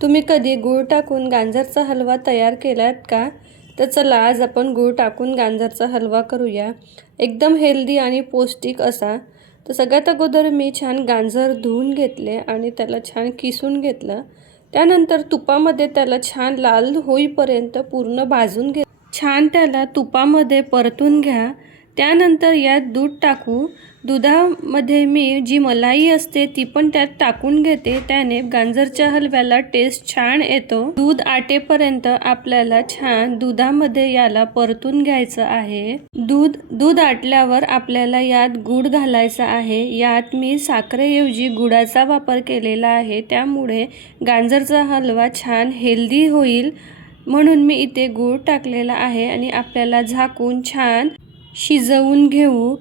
तुम्ही कधी गूळ टाकून गाजरचा हलवा तयार केलात का? तर चला आज आपण गूळ टाकून गाजरचा हलवा करूया. एकदम हेल्दी आणि पौष्टिक असा. तर सगळ्यात अगोदर मी छान गाजर धुवून घेतले आणि त्याला छान किसून घेतलं. त्यानंतर तुपामध्ये त्याला छान लाल होईपर्यंत पूर्ण भाजून घे. छान त्याला तुपामध्ये परतून घ्या. त्यानंतर यात दूध टाकू. दुधामध्ये मी जी मलाई असते ती पण त्यात टाकून घेते. त्याने गाजरच्या हलव्याला टेस्ट छान येतो. दूध आटेपर्यंत आपल्याला छान दुधामध्ये याला परतून घ्यायचं आहे. दूध आटल्यावर आपल्याला यात गूळ घालायचा आहे. यात मी साखरेऐवजी गुळाचा वापर केलेला आहे. त्यामुळे गाजरचा हलवा छान हेल्दी होईल म्हणून मी इथे गूळ टाकलेला आहे आणि आपल्याला झाकून छान शिजवून घेऊ.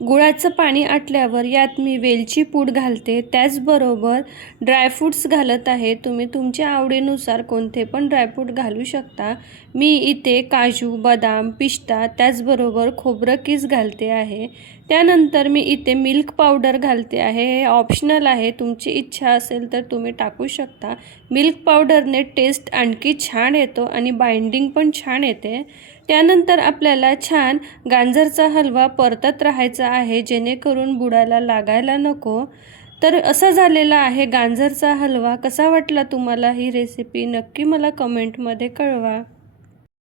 गुळाचं पाणी आटल्यावर यात मी वेलची पूड घालते. त्याचबरोबर ड्रायफ्रूट्स घालत आहे. तुम्ही तुमच्या आवडीनुसार कोणते पण ड्रायफ्रूट घालू शकता. मी इथे काजू, बदाम, पिस्ता त्याचबरोबर खोबरं कीस घालते आहे. त्यानंतर मी इथे मिल्क पावडर घालते आहे. हे ऑप्शनल आहे. तुमची इच्छा असेल तर तुम्ही टाकू शकता. मिल्क पावडरने टेस्ट आणखी छान येतो आणि बाइंडिंग पण छान येते. त्यानंतर आपल्याला छान गाजरचा हलवा परतत राहायचा आहे जेणेकरून बुडाला लागायला नको. तर असा झालेला आहे गाजरचा हलवा. कसा वाटला तुम्हाला ही रेसिपी? नक्की मला कमेंटमध्ये कळवा.